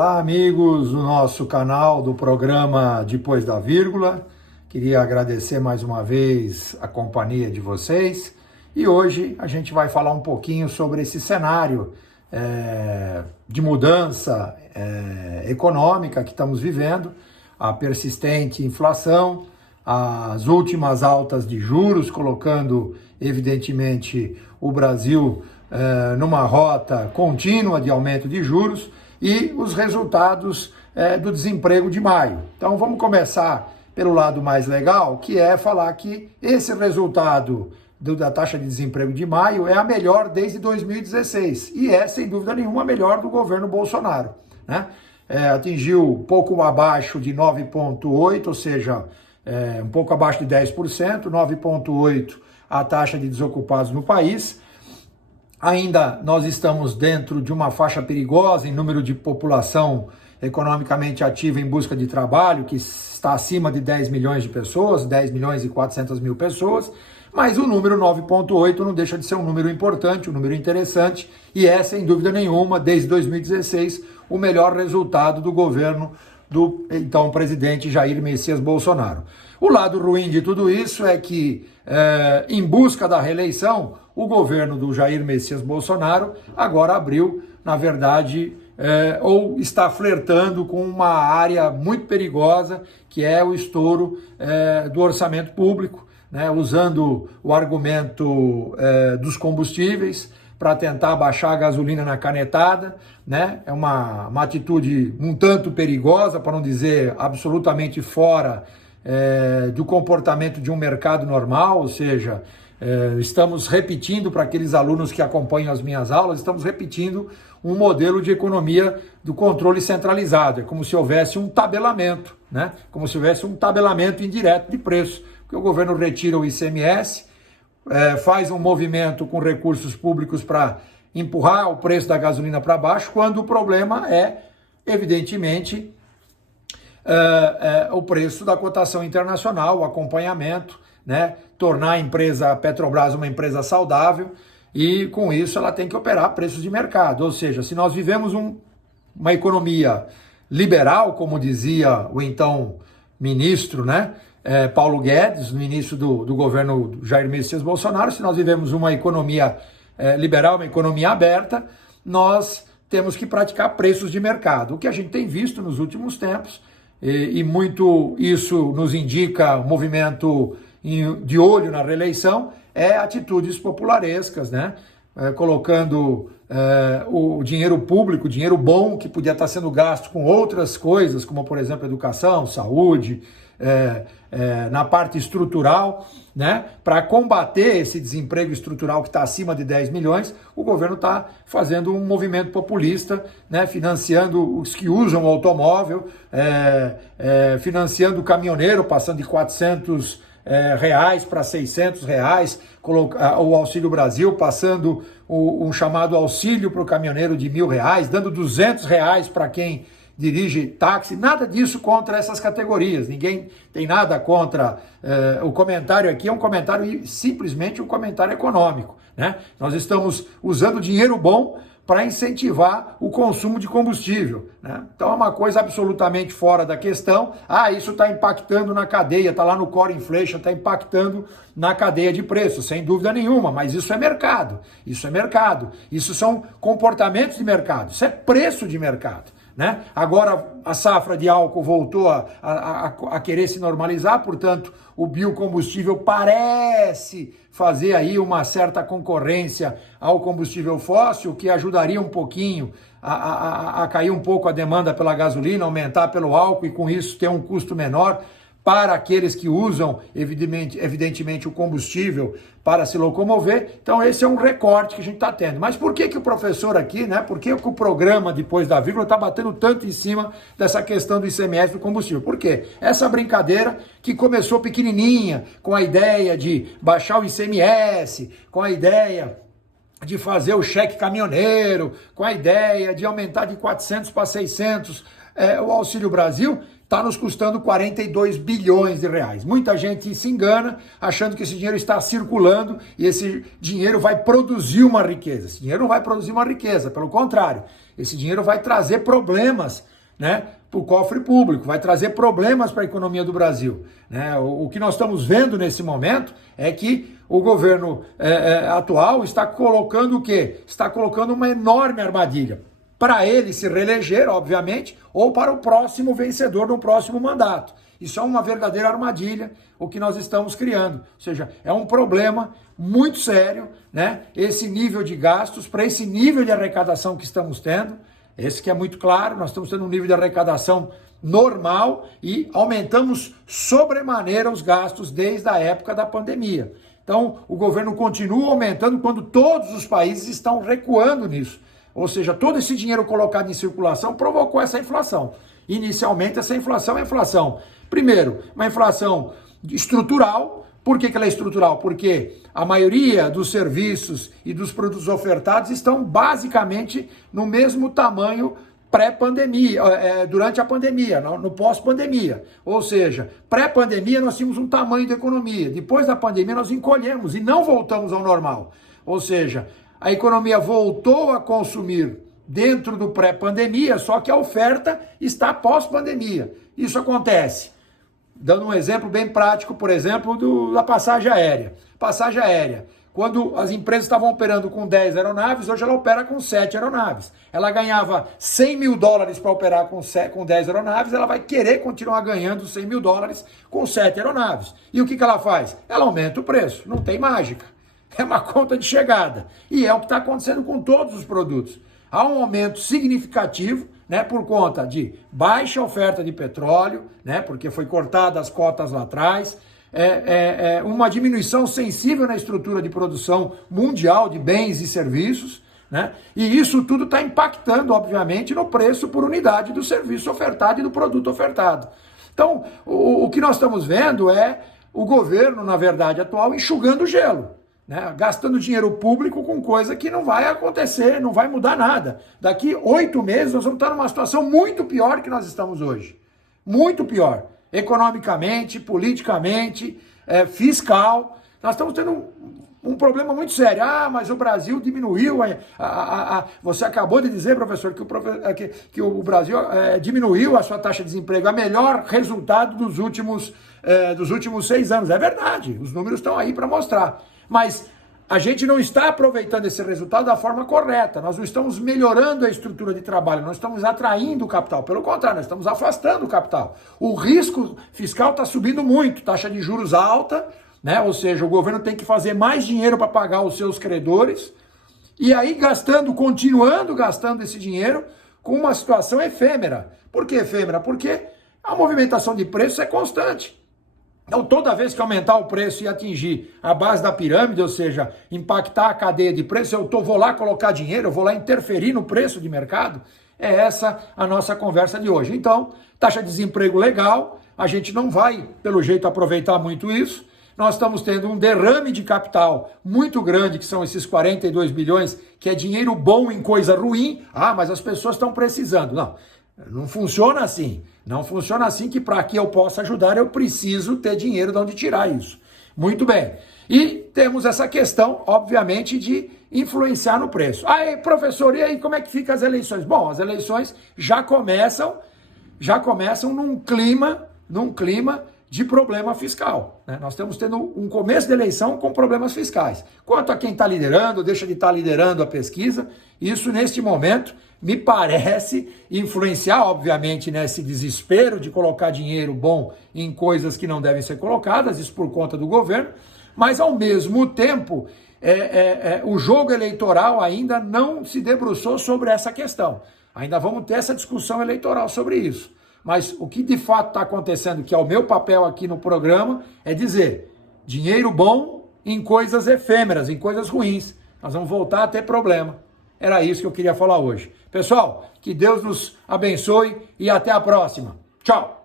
Olá, amigos do nosso canal do programa Depois da Vírgula. Queria agradecer mais uma vez a companhia de vocês e hoje a gente vai falar um pouquinho sobre esse cenário de mudança econômica que estamos vivendo, a persistente inflação, as últimas altas de juros, colocando evidentemente o Brasil numa rota contínua de aumento de juros e os resultados do desemprego de maio. Então vamos começar pelo lado mais legal, que é falar que esse resultado da taxa de desemprego de maio é a melhor desde 2016 e é, sem dúvida nenhuma, a melhor do governo Bolsonaro, né? Atingiu pouco abaixo de 9,8%, ou seja, um pouco abaixo de 10%, 9,8% a taxa de desocupados no país. Ainda nós estamos dentro de uma faixa perigosa em número de população economicamente ativa em busca de trabalho, que está acima de 10 milhões de pessoas, 10 milhões e 400 mil pessoas, mas o número 9,8 não deixa de ser um número importante, um número interessante, e é, sem dúvida nenhuma, desde 2016, o melhor resultado do governo do então presidente Jair Messias Bolsonaro. O lado ruim de tudo isso é que, em busca da reeleição, o governo do Jair Messias Bolsonaro agora abriu, na verdade, ou está flertando com uma área muito perigosa, que é o estouro do orçamento público, né, usando o argumento dos combustíveis para tentar baixar a gasolina na canetada, né? É uma atitude um tanto perigosa, para não dizer absolutamente fora do comportamento de um mercado normal, ou seja, estamos repetindo, para aqueles alunos que acompanham as minhas aulas, estamos repetindo um modelo de economia do controle centralizado. É como se houvesse um tabelamento, né? Como se houvesse um tabelamento indireto de preço, porque o governo retira o ICMS, faz um movimento com recursos públicos para empurrar o preço da gasolina para baixo, quando o problema é, evidentemente, o preço da cotação internacional, o acompanhamento, né? Tornar a empresa Petrobras uma empresa saudável e, com isso, ela tem que operar preços de mercado. Ou seja, se nós vivemos uma economia liberal, como dizia o então ministro, né, Paulo Guedes, no início do governo Jair Messias Bolsonaro, se nós vivemos uma economia liberal, uma economia aberta, nós temos que praticar preços de mercado. O que a gente tem visto nos últimos tempos, e muito isso nos indica um movimento de olho na reeleição, atitudes popularescas, né? Colocando o dinheiro público, o dinheiro bom que podia estar sendo gasto com outras coisas, como por exemplo educação, saúde, na parte estrutural, né? Para combater esse desemprego estrutural que está acima de 10 milhões, o governo está fazendo um movimento populista, né? Financiando os que usam o automóvel, financiando o caminhoneiro, passando de 400 reais para 600 reais, o Auxílio Brasil, passando um chamado auxílio para o caminhoneiro de R$1.000, dando R$200 para quem dirige táxi. Nada disso contra essas categorias, ninguém tem nada contra. O comentário aqui é um comentário, simplesmente um comentário econômico, né? Nós estamos usando dinheiro bom para incentivar o consumo de combustível, né? Então é uma coisa absolutamente fora da questão. Isso está impactando na cadeia, está lá no core inflation, está impactando na cadeia de preços, sem dúvida nenhuma, mas isso é mercado, isso são comportamentos de mercado, isso é preço de mercado, né? Agora a safra de álcool voltou a querer se normalizar, portanto o biocombustível parece fazer aí uma certa concorrência ao combustível fóssil, que ajudaria um pouquinho a cair um pouco a demanda pela gasolina, aumentar pelo álcool e com isso ter um custo menor para aqueles que usam, evidentemente, o combustível para se locomover. Então esse é um recorte que a gente está tendo. Mas por que o professor aqui, né? Por que o programa Depois da Vírgula está batendo tanto em cima dessa questão do ICMS do combustível? Por quê? Essa brincadeira que começou pequenininha, com a ideia de baixar o ICMS, com a ideia de fazer o cheque caminhoneiro, com a ideia de aumentar de 400 para 600 o Auxílio Brasil, está nos custando 42 bilhões de reais. Muita gente se engana achando que esse dinheiro está circulando e esse dinheiro vai produzir uma riqueza. Esse dinheiro não vai produzir uma riqueza, pelo contrário, esse dinheiro vai trazer problemas, né, para o cofre público, vai trazer problemas para a economia do Brasil. Né? O que nós estamos vendo nesse momento é que o governo atual está colocando o quê? Está colocando uma enorme armadilha para ele se reeleger, obviamente, ou para o próximo vencedor no próximo mandato. Isso é uma verdadeira armadilha, o que nós estamos criando. Ou seja, é um problema muito sério, né? Esse nível de gastos, para esse nível de arrecadação que estamos tendo, esse que é muito claro, nós estamos tendo um nível de arrecadação normal e aumentamos sobremaneira os gastos desde a época da pandemia. Então, o governo continua aumentando quando todos os países estão recuando nisso. Ou seja, todo esse dinheiro colocado em circulação provocou essa inflação. Inicialmente, essa inflação é inflação. Primeiro, uma inflação estrutural. Por que ela é estrutural? Porque a maioria dos serviços e dos produtos ofertados estão basicamente no mesmo tamanho pré-pandemia, durante a pandemia, no pós-pandemia. Ou seja, pré-pandemia nós tínhamos um tamanho de economia. Depois da pandemia nós encolhemos e não voltamos ao normal. Ou seja, a economia voltou a consumir dentro do pré-pandemia, só que a oferta está pós-pandemia. Isso acontece. Dando um exemplo bem prático, por exemplo, da passagem aérea. Passagem aérea. Quando as empresas estavam operando com 10 aeronaves, hoje ela opera com 7 aeronaves. Ela ganhava 100 mil dólares para operar com 10 aeronaves, ela vai querer continuar ganhando 100 mil dólares com 7 aeronaves. E o que ela faz? Ela aumenta o preço, não tem mágica. É uma conta de chegada. E é o que está acontecendo com todos os produtos. Há um aumento significativo, né, por conta de baixa oferta de petróleo, né, porque foi cortada as cotas lá atrás, uma diminuição sensível na estrutura de produção mundial de bens e serviços, né, e isso tudo está impactando, obviamente, no preço por unidade do serviço ofertado e do produto ofertado. Então, o que nós estamos vendo é o governo, na verdade, atual, enxugando gelo. Né, gastando dinheiro público com coisa que não vai acontecer, não vai mudar nada. Daqui 8 meses nós vamos estar numa situação muito pior que nós estamos hoje. Muito pior. Economicamente, politicamente, fiscal. Nós estamos tendo um problema muito sério. Ah, mas o Brasil diminuiu. Você acabou de dizer, professor, que o Brasil diminuiu a sua taxa de desemprego. A melhor resultado dos últimos 6 anos. É verdade, os números estão aí para mostrar. Mas a gente não está aproveitando esse resultado da forma correta, nós não estamos melhorando a estrutura de trabalho, nós estamos atraindo o capital, pelo contrário, nós estamos afastando o capital. O risco fiscal está subindo muito, taxa de juros alta, né? Ou seja, o governo tem que fazer mais dinheiro para pagar os seus credores, e aí continuando gastando esse dinheiro com uma situação efêmera. Por que efêmera? Porque a movimentação de preços é constante. Então, toda vez que aumentar o preço e atingir a base da pirâmide, ou seja, impactar a cadeia de preço, vou lá colocar dinheiro, eu vou lá interferir no preço de mercado. É essa a nossa conversa de hoje. Então, taxa de desemprego legal, a gente não vai, pelo jeito, aproveitar muito isso. Nós estamos tendo um derrame de capital muito grande, que são esses 42 bilhões, que é dinheiro bom em coisa ruim. Ah, mas as pessoas estão precisando. Não funciona assim. Não funciona assim que para que eu possa ajudar eu preciso ter dinheiro de onde tirar isso. Muito bem. E temos essa questão, obviamente, de influenciar no preço. Aí, professor, e aí como é que ficam as eleições? Bom, as eleições já começam num clima de problema fiscal. Né? Nós estamos tendo um começo de eleição com problemas fiscais. Quanto a quem está liderando, deixa de estar liderando a pesquisa, isso neste momento me parece influenciar, obviamente, nesse desespero de colocar dinheiro bom em coisas que não devem ser colocadas, isso por conta do governo, mas ao mesmo tempo o jogo eleitoral ainda não se debruçou sobre essa questão. Ainda vamos ter essa discussão eleitoral sobre isso. Mas o que de fato está acontecendo, que é o meu papel aqui no programa, é dizer, dinheiro bom em coisas efêmeras, em coisas ruins. Nós vamos voltar a ter problema. Era isso que eu queria falar hoje. Pessoal, que Deus nos abençoe e até a próxima. Tchau!